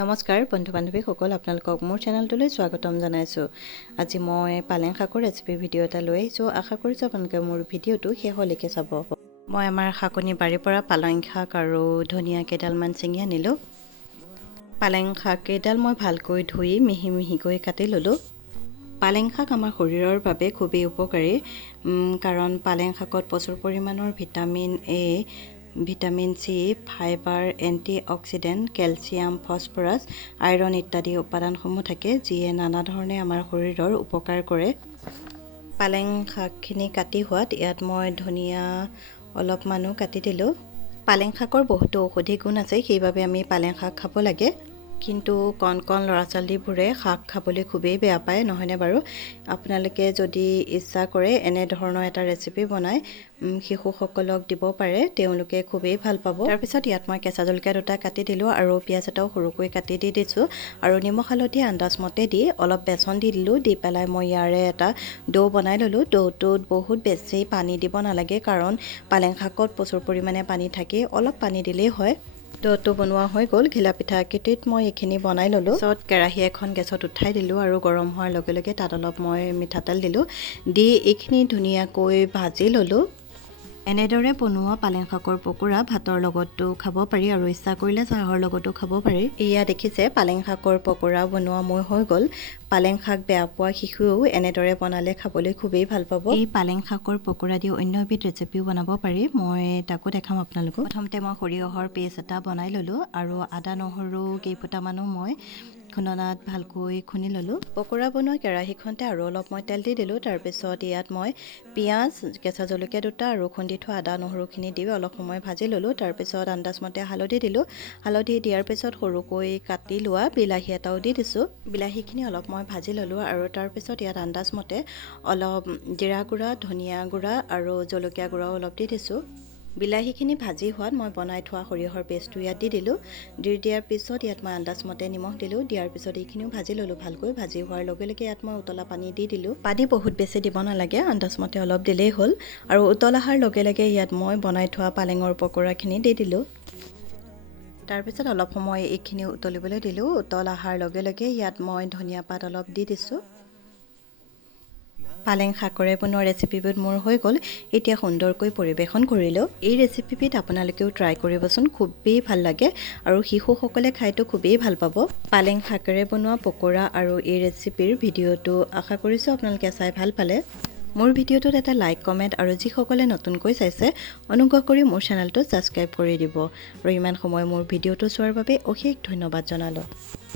নমস্কাৰ বন্ধু বান্ধৱীসকল, আপোনালোকক মোৰ চেনেলটোলৈ স্বাগতম জনাইছোঁ। আজি মই পালেং শাকৰ ৰেচিপি ভিডিঅ' এটা লৈ আহিছোঁ। আশা কৰিছোঁ আপোনালোকে মোৰ ভিডিঅ'টো শেষলৈকে চাব। মই আমাৰ শাকনি বাৰীৰ পৰা পালেং শাক আৰু ধনিয়া কেইডালমান ছিঙি আনিলোঁ। পালেং শাক কেইডাল মই ভালকৈ ধুই মিহি মিহিকৈ কাটি ল'লোঁ। পালেং শাক আমাৰ শৰীৰৰ বাবে খুবেই উপকাৰী, কাৰণ পালেং শাকত প্ৰচুৰ পৰিমাণৰ vitamin A, vitamin C, fibre, anti oxidant, calcium, phosphorus, iron ইত্যাদি উপাদানসমূহ থাকে, যিয়ে নানা ধৰণে আমাৰ শৰীৰৰ উপকাৰ কৰে। পালেং শাকখিনি কাটি হোৱাত ইয়াত মই ধনিয়া অলপমানো কাটি দিলোঁ। পালেং শাকৰ বহুতো ঔষধি গুণ আছে, সেইবাবে আমি পালেং শাক খাব লাগে। কিন্তু কণ কণ ল'ৰা ছোৱালীবোৰে শাক খাবলৈ খুবেই বেয়া পায়, নহয়নে বাৰু? আপোনালোকে যদি ইচ্ছা কৰে এনেধৰণৰ এটা ৰেচিপি বনাই শিশুসকলক দিব পাৰে, তেওঁলোকে খুবেই ভাল পাব। তাৰপিছত ইয়াত মই কেঁচা জলকীয়া দুটা কাটি দিলোঁ আৰু পিঁয়াজ এটাও সৰুকৈ কাটি দি দিছোঁ আৰু নিমখ হালধি আন্দাজমতে দি অলপ বেচন দি দিলোঁ। দি পেলাই মই ইয়াৰে এটা ডো বনাই ল'লোঁ। ডোটোত বহুত বেছি পানী দিব নালাগে, কাৰণ পালেং শাকত প্ৰচুৰ পৰিমাণে পানী থাকে, অলপ পানী দিলেই হয়। ডোটো বনোৱা হৈ গ'ল। ঘিলা পিঠা আকৃতিত মই এইখিনি বনাই ল'লোঁ। পিছত কেৰাহী এখন গেছত উঠাই দিলোঁ আৰু গৰম হোৱাৰ লগে লগে তাত অলপ মই মিঠাতেল দিলোঁ। দি এইখিনি ধুনীয়াকৈ ভাজি ল'লোঁ। এনেদৰে বনোৱা পালেং শাকৰ পকোৰা ভাতৰ লগতো খাব পাৰি আৰু ইচ্ছা কৰিলে চাহৰ লগতো খাব পাৰি। এয়া দেখিছে, পালেং শাকৰ পকোৰা বনোৱা মোৰ হৈ গ'ল। পালেং শাক বেয়া পোৱা শিশুৱেও এনেদৰে বনালে খাবলৈ খুবেই ভাল পাব। এই পালেং শাকৰ পকোৰা দি অন্য এবিধ ৰেচিপিও বনাব পাৰি, মই তাকো দেখাম আপোনালোকক। প্ৰথমতে মই সৰিয়হৰ পেষ্ট এটা বনাই ল'লোঁ আৰু আদা নহৰু কেইফুটামানো মই খুন্দনাত ভালকৈ খুন্দি ল'লোঁ। পকোৰা বনোৱা কেৰাহীখনতে আৰু অলপ মই তেল দি দিলোঁ। তাৰপিছত ইয়াত মই পিঁয়াজ, কেঁচা জলকীয়া দুটা আৰু খুন্দি থোৱা আদা নহৰুখিনি দি অলপ সময় ভাজি ল'লোঁ। তাৰপিছত আন্দাজমতে হালধি দিলোঁ। হালধি দিয়াৰ পিছত সৰুকৈ কাটি লোৱা বিলাহী এটাও দি দিছোঁ। বিলাহীখিনি অলপ মই ভাজি ল'লোঁ আৰু তাৰপিছত ইয়াত আন্দাজমতে অলপ জিৰা গুড়া, ধনিয়া গুড়া আৰু জলকীয়া গুড়াও অলপ দি দিছোঁ। বিলাহীখিনি ভাজি হোৱাত মই বনাই থোৱা সৰিয়হৰ পেষ্টটো ইয়াত দি দিলোঁ। দি দিয়াৰ পিছত ইয়াত মই আন্দাজমতে নিমখ দিলোঁ। দিয়াৰ পিছত এইখিনিও ভাজি ল'লোঁ ভালকৈ। ভাজি হোৱাৰ লগে লগে ইয়াত মই উতলা পানী দি দিলোঁ। পানী বহুত বেছি দিব নালাগে, আন্দাজমতে অলপ দিলেই হ'ল। আৰু উতল অহাৰ লগে লগে ইয়াত মই বনাই থোৱা পালেঙৰ পকোৰাখিনি দি দিলোঁ। তাৰপিছত অলপ সময় এইখিনি উতলিবলৈ দিলোঁ। উতল অহাৰ লগে লগে ইয়াত মই ধনিয়া পাত অলপ দি দিছোঁ। পালেং শাকৰে বনোৱা ৰেচিপিবিধ মোৰ হৈ গ'ল। এতিয়া সুন্দৰকৈ পৰিৱেশন কৰিলোঁ। এই ৰেচিপিবিধ আপোনালোকেও ট্ৰাই কৰিবচোন, খুবেই ভাল লাগে আৰু শিশুসকলে খাইতো খুবেই ভাল পাব। পালেং শাকেৰে বনোৱা পকোৰা আৰু এই ৰেচিপিৰ ভিডিঅ'টো আশা কৰিছোঁ আপোনালোকে চাই ভাল পালে। মোৰ ভিডিঅ'টোত এটা লাইক, কমেণ্ট আৰু যিসকলে নতুনকৈ চাইছে অনুগ্ৰহ কৰি মোৰ চেনেলটো ছাবস্ক্ৰাইব কৰি দিব। আৰু ইমান সময় মোৰ ভিডিঅ'টো চোৱাৰ বাবে অশেষ ধন্যবাদ জনালোঁ।